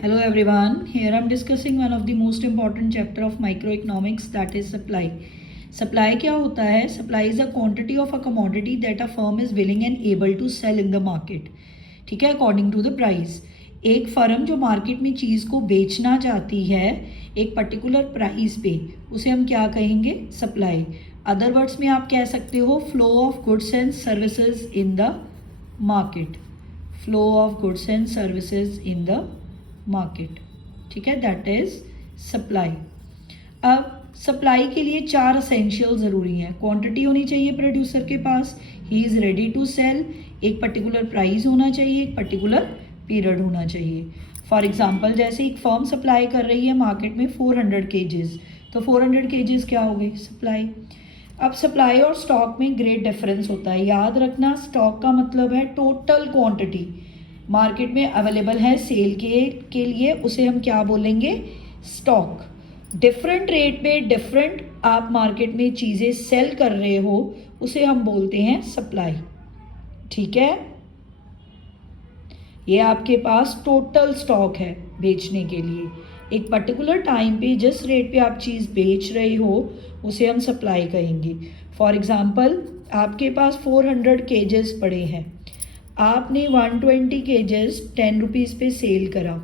Hello everyone, here I am discussing one of the most important chapter of microeconomics, that is supply. Supply क्या होता है? Supply is a quantity of a commodity that a firm is willing and able to sell in the market. ठीक है, according to the price. एक firm जो market में चीज़ को बेचना चाहती है एक पर्टिकुलर प्राइस पे, उसे हम क्या कहेंगे? सप्लाई. अदर वर्ड्स में आप कह सकते हो flow of goods and services in the market. Flow of goods and services in the market. ठीक है, दैट इज सप्लाई. अब सप्लाई के लिए 4 असेंशियल ज़रूरी हैं. क्वांटिटी होनी चाहिए प्रोड्यूसर के पास, he is ready to sell, एक पर्टिकुलर प्राइस होना चाहिए, एक पर्टिकुलर पीरियड होना चाहिए. फॉर एग्जांपल जैसे एक फर्म सप्लाई कर रही है मार्केट में 400 केजेस, तो 400 केजेस क्या हो गई? सप्लाई. अब सप्लाई और स्टॉक में ग्रेट डिफरेंस होता है. याद रखना, स्टॉक का मतलब है टोटल क्वांटिटी मार्केट में अवेलेबल है सेल के लिए, उसे हम क्या बोलेंगे? स्टॉक. डिफरेंट रेट पे डिफरेंट आप मार्केट में चीज़ें सेल कर रहे हो, उसे हम बोलते हैं सप्लाई. ठीक है, ये आपके पास टोटल स्टॉक है बेचने के लिए. एक पर्टिकुलर टाइम पे जिस रेट पे आप चीज़ बेच रहे हो उसे हम सप्लाई कहेंगे. फॉर एग्जांपल आपके पास 400 केजेस पड़े हैं, आपने 120 केजेस 10 रुपीज़ पे सेल करा,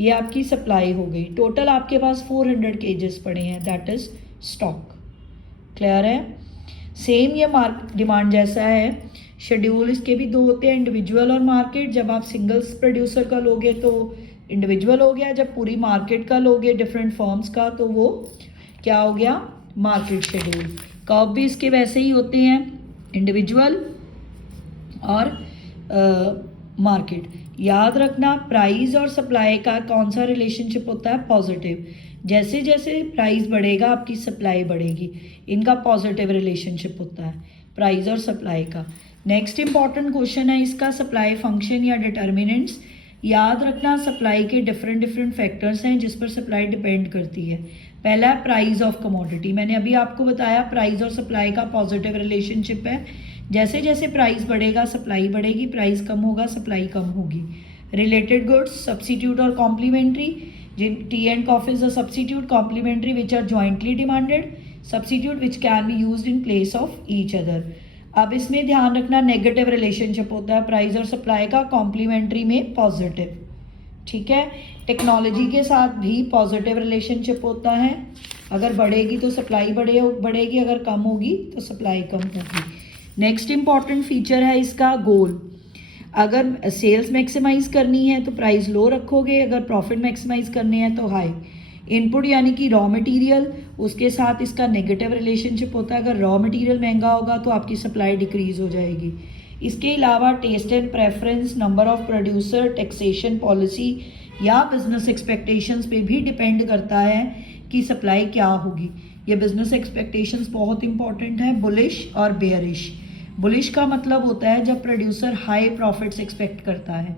ये आपकी सप्लाई हो गई. टोटल आपके पास 400 केजेस पड़े हैं, दैट इज़ स्टॉक. क्लियर है? सेम ये डिमांड जैसा है. शेड्यूल इसके भी 2 होते हैं, इंडिविजुअल और मार्केट. जब आप सिंगल्स प्रोड्यूसर का लोगे तो इंडिविजुअल हो गया, जब पूरी मार्केट का लोगे डिफरेंट फर्म्स का तो वो क्या हो गया? Market schedule. कर्व भी इसके वैसे ही होते हैं, इंडिविजुअल और मार्केट. याद रखना, प्राइस और सप्लाई का कौन सा रिलेशनशिप होता है? पॉजिटिव. जैसे जैसे प्राइस बढ़ेगा आपकी सप्लाई बढ़ेगी, इनका पॉजिटिव रिलेशनशिप होता है प्राइस और सप्लाई का. नेक्स्ट इंपॉर्टेंट क्वेश्चन है इसका, सप्लाई फंक्शन या डिटर्मिनेंट्स. याद रखना, सप्लाई के डिफरेंट फैक्टर्स हैं जिस पर सप्लाई डिपेंड करती है. पहला है प्राइस ऑफ कमोडिटी. मैंने अभी आपको बताया प्राइस और सप्लाई का पॉजिटिव रिलेशनशिप है. जैसे जैसे प्राइस बढ़ेगा सप्लाई बढ़ेगी, प्राइस कम होगा सप्लाई कम होगी. रिलेटेड गुड्स, सब्सिट्यूट और complementary. Tea and coffee is a substitute, complementary which are jointly demanded, substitute which can be used in place of each other. अब इसमें ध्यान रखना नेगेटिव रिलेशनशिप होता है प्राइस और सप्लाई का, कॉम्प्लीमेंट्री में पॉजिटिव. ठीक है, टेक्नोलॉजी के साथ भी पॉजिटिव रिलेशनशिप होता है. अगर बढ़ेगी तो सप्लाई बढ़ेगी, अगर कम होगी तो सप्लाई कम होगी. नेक्स्ट इंपॉर्टेंट फीचर है इसका गोल. अगर सेल्स मैक्सिमाइज करनी है तो प्राइस लो रखोगे, अगर प्रॉफिट मैक्सिमाइज करने हैं तो हाई. इनपुट यानी कि रॉ मटेरियल, उसके साथ इसका नेगेटिव रिलेशनशिप होता है. अगर रॉ मटेरियल महंगा होगा तो आपकी सप्लाई डिक्रीज हो जाएगी. इसके अलावा taste and preference, number of producer, taxation policy या बिजनेस एक्सपेक्टेशंस पे भी डिपेंड करता है कि सप्लाई क्या होगी. ये बिजनेस एक्सपेक्टेशंस बहुत इंपॉर्टेंट है, बुलिश और बेयरिश. बुलिश का मतलब होता है जब प्रोड्यूसर हाई प्रॉफिट्स एक्सपेक्ट करता है.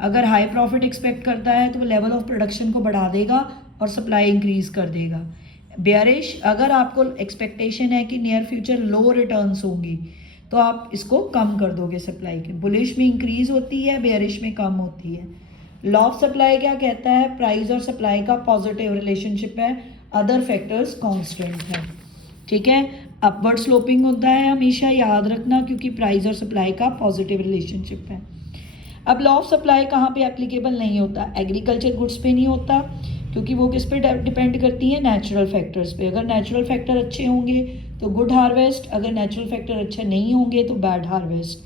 अगर हाई प्रॉफिट एक्सपेक्ट करता है तो वो लेवल ऑफ प्रोडक्शन को बढ़ा देगा और सप्लाई इंक्रीज कर देगा. बेयरिश, अगर आपको एक्सपेक्टेशन है कि नियर फ्यूचर लो रिटर्न्स होंगी तो आप इसको कम कर दोगे सप्लाई के. बुलिश में इंक्रीज होती है, बेयरिश में कम होती है. लॉ ऑफ सप्लाई क्या कहता है? प्राइस और सप्लाई का पॉजिटिव रिलेशनशिप है, अदर फैक्टर्स कांस्टेंट है. ठीक है, अपवर्ड स्लोपिंग होता है हमेशा, याद रखना, क्योंकि प्राइस और सप्लाई का पॉजिटिव रिलेशनशिप है. अब लॉ ऑफ सप्लाई कहाँ पे एप्लीकेबल नहीं होता? एग्रीकल्चर गुड्स पे नहीं होता, क्योंकि वो किस पे डिपेंड करती है? नेचुरल फैक्टर्स पे. अगर नेचुरल फैक्टर अच्छे होंगे तो गुड हार्वेस्ट, अगर नेचुरल फैक्टर अच्छे नहीं होंगे तो बैड हार्वेस्ट.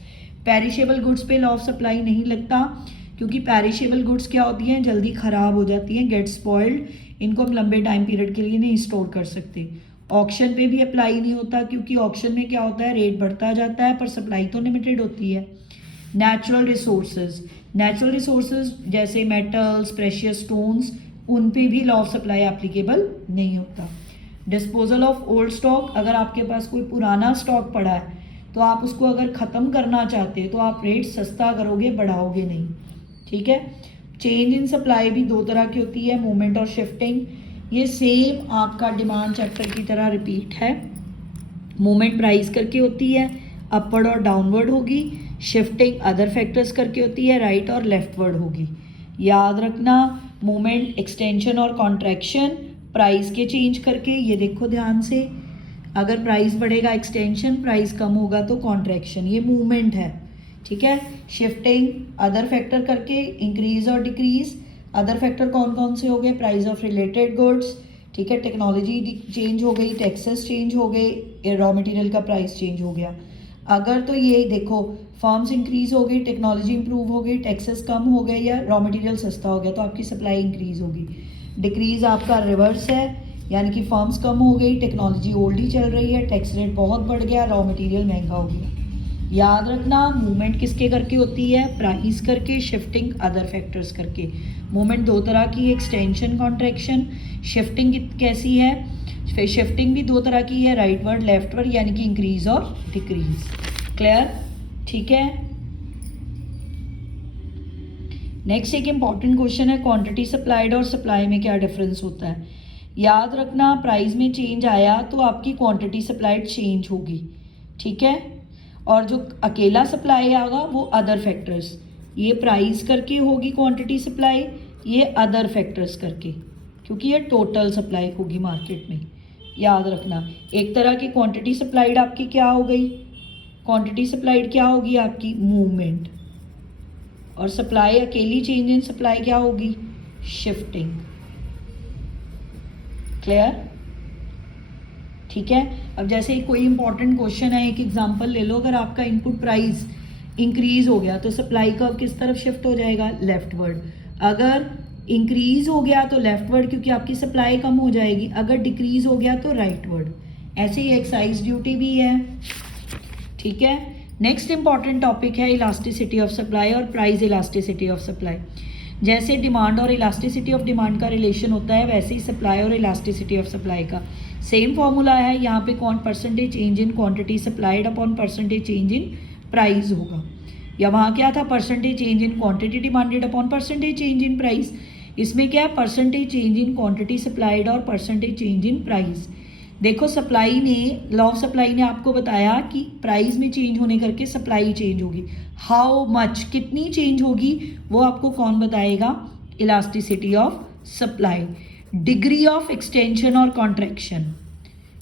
पेरिशेबल गुड्स पे लॉ ऑफ सप्लाई नहीं लगता, क्योंकि पेरिशेबल गुड्स क्या होती हैं? जल्दी ख़राब हो जाती हैं, गेट स्पॉइल्ड. इनको हम लंबे टाइम पीरियड के लिए नहीं स्टोर कर सकते. ऑक्शन पे भी अप्लाई नहीं होता, क्योंकि ऑक्शन में क्या होता है? रेट बढ़ता जाता है पर सप्लाई तो लिमिटेड होती है. नेचुरल रिसोर्सेज जैसे मेटल्स, प्रेशियस स्टोन्स, उन पे भी लॉ ऑफ सप्लाई एप्लीकेबल नहीं होता. डिस्पोजल ऑफ ओल्ड स्टॉक, अगर आपके पास कोई पुराना स्टॉक पड़ा है तो आप उसको अगर ख़त्म करना चाहते हैं तो आप रेट सस्ता करोगे, बढ़ाओगे नहीं. ठीक है. चेंज इन सप्लाई भी 2 तरह की होती है, मूवमेंट और शिफ्टिंग. ये सेम आपका डिमांड चैप्टर की तरह रिपीट है. मूवमेंट प्राइस करके होती है, अपवर्ड और डाउनवर्ड होगी. शिफ्टिंग अदर फैक्टर्स करके होती है, राइट और लेफ्टवर्ड होगी. याद रखना, मूवमेंट एक्सटेंशन और कॉन्ट्रैक्शन प्राइस के चेंज करके, ये देखो ध्यान से, अगर प्राइस बढ़ेगा एक्सटेंशन, प्राइस कम होगा तो कॉन्ट्रैक्शन, ये मूवमेंट है, ठीक है। शिफ्टिंग अदर फैक्टर करके इंक्रीज और डिक्रीज, अदर फैक्टर कौन कौन से हो गए, प्राइस ऑफ रिलेटेड गुड्स, ठीक है, टेक्नोलॉजी चेंज हो गई, टैक्सेस चेंज हो गए, रॉ मटेरियल का प्राइस चेंज हो गया। अगर तो ये देखो फर्म्स इंक्रीज हो गई, टेक्नोलॉजी इंप्रूव हो गई, टैक्सेस कम हो गए या रॉ मटेरियल सस्ता हो गया, तो आपकी सप्लाई इंक्रीज होगी। डिक्रीज आपका रिवर्स है, यानी कि फर्म्स कम हो गई, टेक्नोलॉजी ओल्ड ही चल रही है, टैक्स रेट बहुत बढ़ गया, रॉ मटेरियल महंगा हो गया। याद रखना मूवमेंट किसके करके होती है, प्राइस करके, शिफ्टिंग अदर फैक्टर्स करके। मूवमेंट दो तरह की, एक्सटेंशन कॉन्ट्रैक्शन। शिफ्टिंग कैसी है, फिर शिफ्टिंग भी दो तरह की है, राइटवर्ड लेफ्टवर्ड, यानी कि इंक्रीज और डिक्रीज। क्लियर, ठीक है। नेक्स्ट एक इंपॉर्टेंट क्वेश्चन है, क्वांटिटी सप्लाइड और सप्लाई में क्या डिफरेंस होता है। याद रखना प्राइस में चेंज आया तो आपकी क्वांटिटी सप्लाइड चेंज होगी, ठीक है, और जो अकेला सप्लाई आएगा वो अदर फैक्टर्स, ये प्राइस करके होगी क्वांटिटी सप्लाई, ये अदर फैक्टर्स करके, क्योंकि ये टोटल सप्लाई होगी मार्केट में। याद रखना एक तरह की क्वांटिटी सप्लाइड आपकी क्या हो गई, क्वांटिटी सप्लाइड क्या होगी आपकी, मूवमेंट, और सप्लाई अकेली चेंज इन सप्लाई क्या होगी, शिफ्टिंग। क्लियर, ठीक है। अब जैसे कोई इंपॉर्टेंट क्वेश्चन है, एक एग्जांपल ले लो, अगर आपका इनपुट प्राइस इंक्रीज हो गया तो सप्लाई का किस तरफ शिफ्ट हो जाएगा, लेफ्टवर्ड। अगर इंक्रीज हो गया तो लेफ्टवर्ड, क्योंकि आपकी सप्लाई कम हो जाएगी, अगर डिक्रीज हो गया तो राइटवर्ड। ऐसे ही एक्साइज ड्यूटी भी है, ठीक है। नेक्स्ट इंपॉर्टेंट टॉपिक है इलास्टिसिटी ऑफ सप्लाई और प्राइस इलास्टिसिटी ऑफ सप्लाई। जैसे डिमांड और इलास्टिसिटी ऑफ डिमांड का रिलेशन होता है, वैसे ही सप्लाई और इलास्टिसिटी ऑफ सप्लाई का सेम फॉर्मूला है। यहाँ पे कौन percentage change in quantity supplied upon percentage change in price होगा, या वहाँ क्या था, percentage change in quantity demanded upon percentage change in price. इसमें क्या है, percentage change in quantity supplied और परसेंटेज चेंज इन प्राइस। देखो सप्लाई ने, लॉ ऑफ सप्लाई ने आपको बताया कि प्राइस में चेंज होने करके सप्लाई चेंज होगी। हाउ मच, कितनी चेंज होगी, वो आपको कौन बताएगा, elasticity of supply. Degree of extension और कॉन्ट्रैक्शन,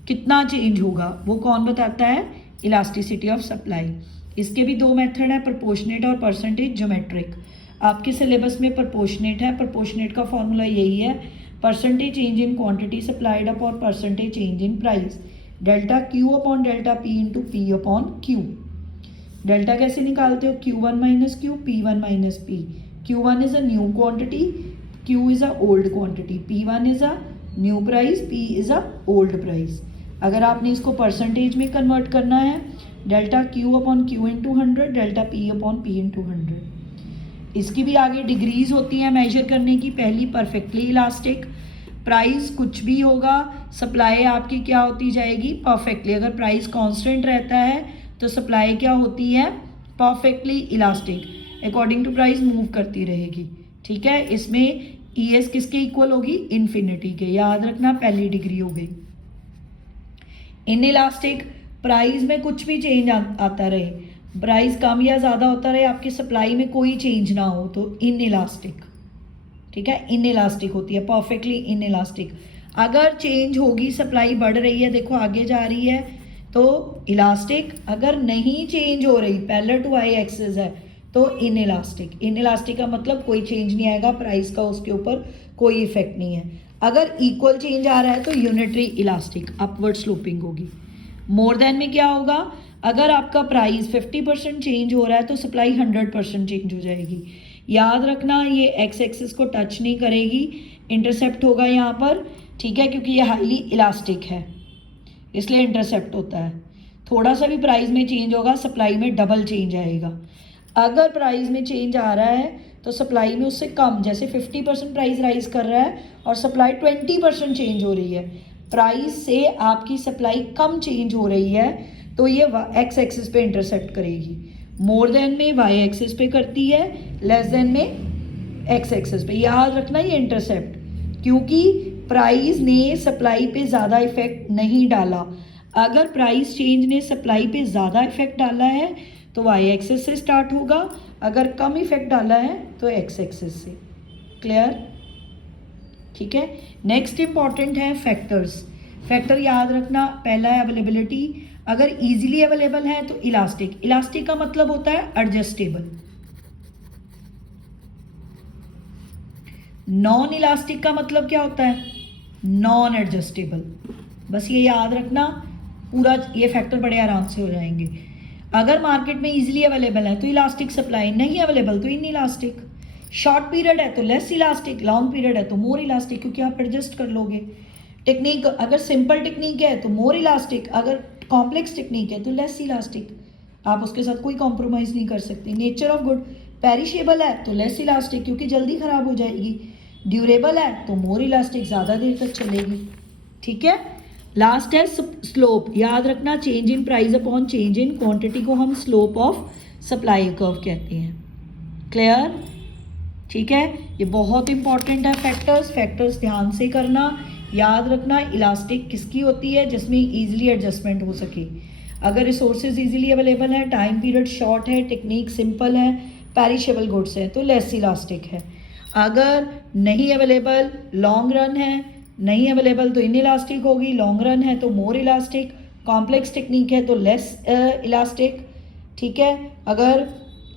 कितना चेंज होगा, वो कौन बताता है, इलास्टिसिटी ऑफ सप्लाई। इसके भी दो मेथड है, प्रोपोर्शनेट और परसेंटेज ज्योमेट्रिक। आपके सिलेबस में प्रोपोर्शनेट है, प्रोपोर्शनेट का फॉर्मूला यही है, percentage change in quantity supplied upon percentage change in price, delta Q upon delta P into P upon Q. Delta कैसे निकालते हो, Q1 minus Q, P1 minus P. Q1 is a new quantity, Q is a old quantity, P1 is a new price, P is a old price. अगर आपने इसको percentage में convert करना है, delta Q upon Q into 100, delta P upon P into 100। इसकी भी आगे degrees होती हैं मेजर करने की। पहली परफेक्टली इलास्टिक, प्राइस कुछ भी होगा, सप्लाई आपकी क्या होती जाएगी, परफेक्टली। अगर प्राइस कांस्टेंट रहता है तो सप्लाई क्या होती है, perfectly elastic, according to price move करती रहेगी, ठीक है। इसमें ES किसके इक्वल होगी, इन्फिनिटी के। याद रखना पहली डिग्री हो गई। इन इलास्टिक, प्राइस में कुछ भी चेंज आता रहे, प्राइस कम या ज़्यादा होता रहे, आपकी सप्लाई में कोई चेंज ना हो, तो इन इलास्टिक, ठीक है, इन इलास्टिक होती है, परफेक्टली इन इलास्टिक। अगर चेंज होगी, सप्लाई बढ़ रही है, देखो आगे जा रही है, तो इलास्टिक। अगर नहीं चेंज हो रही, पैरेलल टू वाई एक्सिस है, तो इन इलास्टिक। इन इलास्टिक का मतलब कोई चेंज नहीं आएगा प्राइस का, उसके ऊपर कोई इफेक्ट नहीं है। अगर इक्वल चेंज आ रहा है तो यूनिटरी इलास्टिक, अपवर्ड स्लोपिंग होगी। मोर देन में क्या होगा, अगर आपका प्राइस 50% चेंज हो रहा है तो सप्लाई 100% चेंज हो जाएगी। याद रखना ये एक्स एक्सिस को टच नहीं करेगी, इंटरसेप्ट होगा यहाँ पर, ठीक है, क्योंकि ये हाईली इलास्टिक है इसलिए इंटरसेप्ट होता है। थोड़ा सा भी प्राइस में चेंज होगा, सप्लाई में डबल चेंज आएगा। अगर प्राइस में चेंज आ रहा है तो सप्लाई में उससे कम, जैसे 50% प्राइस राइज कर रहा है और सप्लाई 20% चेंज हो रही है, प्राइस से आपकी सप्लाई कम चेंज हो रही है, तो ये एक्स एक्सिस पे इंटरसेप्ट करेगी। मोर देन में वाई एक्सिस पे करती है, लेस देन में एक्स एक्सिस पे। याद रखना ये इंटरसेप्ट, क्योंकि प्राइस ने सप्लाई पे ज़्यादा इफेक्ट नहीं डाला। अगर प्राइस चेंज ने सप्लाई पे ज़्यादा इफेक्ट डाला है तो वाई एक्सिस से स्टार्ट होगा, अगर कम इफेक्ट डाला है तो एक्स एक्सिस से। क्लियर, ठीक है। नेक्स्ट इंपॉर्टेंट है फैक्टर्स। फैक्टर याद रखना, पहला है अवेलेबिलिटी, अगर इजीली अवेलेबल है तो इलास्टिक। इलास्टिक का मतलब होता है एडजस्टेबल। नॉन इलास्टिक का मतलब क्या होता है? Non adjustable. बस ये याद रखना, पूरा ये फैक्टर बड़े आराम से हो जाएंगे। अगर मार्केट में इजीली अवेलेबल है तो इलास्टिक सप्लाई, नहीं अवेलेबल तो इन इलास्टिक। शॉर्ट पीरियड है तो लेस इलास्टिक, लॉन्ग पीरियड है तो मोर इलास्टिक, क्योंकि आप एडजस्ट कर लोगे। टेक्निक अगर सिंपल टेक्निक है तो मोर इलास्टिक, अगर कॉम्प्लेक्स टेक्निक है तो लेस इलास्टिक। आप उसके साथ कोई कॉम्प्रोमाइज़ नहीं कर सकते। नेचर ऑफ गुड, पेरिशेबल है तो लेस इलास्टिक क्योंकि जल्दी ख़राब हो जाएगी। ड्यूरेबल है तो मोर इलास्टिक, ज़्यादा देर तक चलेगी। ठीक है। लास्ट है स्लोप, याद रखना, change in price upon change in quantity को हम स्लोप ऑफ सप्लाई कर्व कहते हैं। क्लियर? ठीक है, ये बहुत इंपॉर्टेंट है। फैक्टर्स ध्यान से करना, याद रखना। इलास्टिक किसकी होती है? जिसमें इजीली एडजस्टमेंट हो सके। अगर रिसोर्सेज इजीली अवेलेबल है, टाइम पीरियड शॉर्ट है, टेक्निक सिंपल है, पेरिशेबल गुड्स है तो लेस इलास्टिक है। अगर नहीं अवेलेबल, लॉन्ग रन है, नहीं अवेलेबल तो इन इलास्टिक होगी, लॉन्ग रन है तो मोर इलास्टिक, कॉम्प्लेक्स टेक्निक है तो लेस इलास्टिक। ठीक है। अगर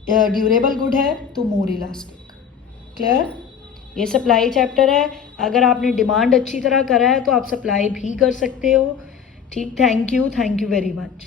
ड्यूरेबल गुड है तो मोर इलास्टिक। क्लियर? ये सप्लाई चैप्टर है। अगर आपने डिमांड अच्छी तरह करा है तो आप सप्लाई भी कर सकते हो। ठीक, थैंक यू वेरी मच।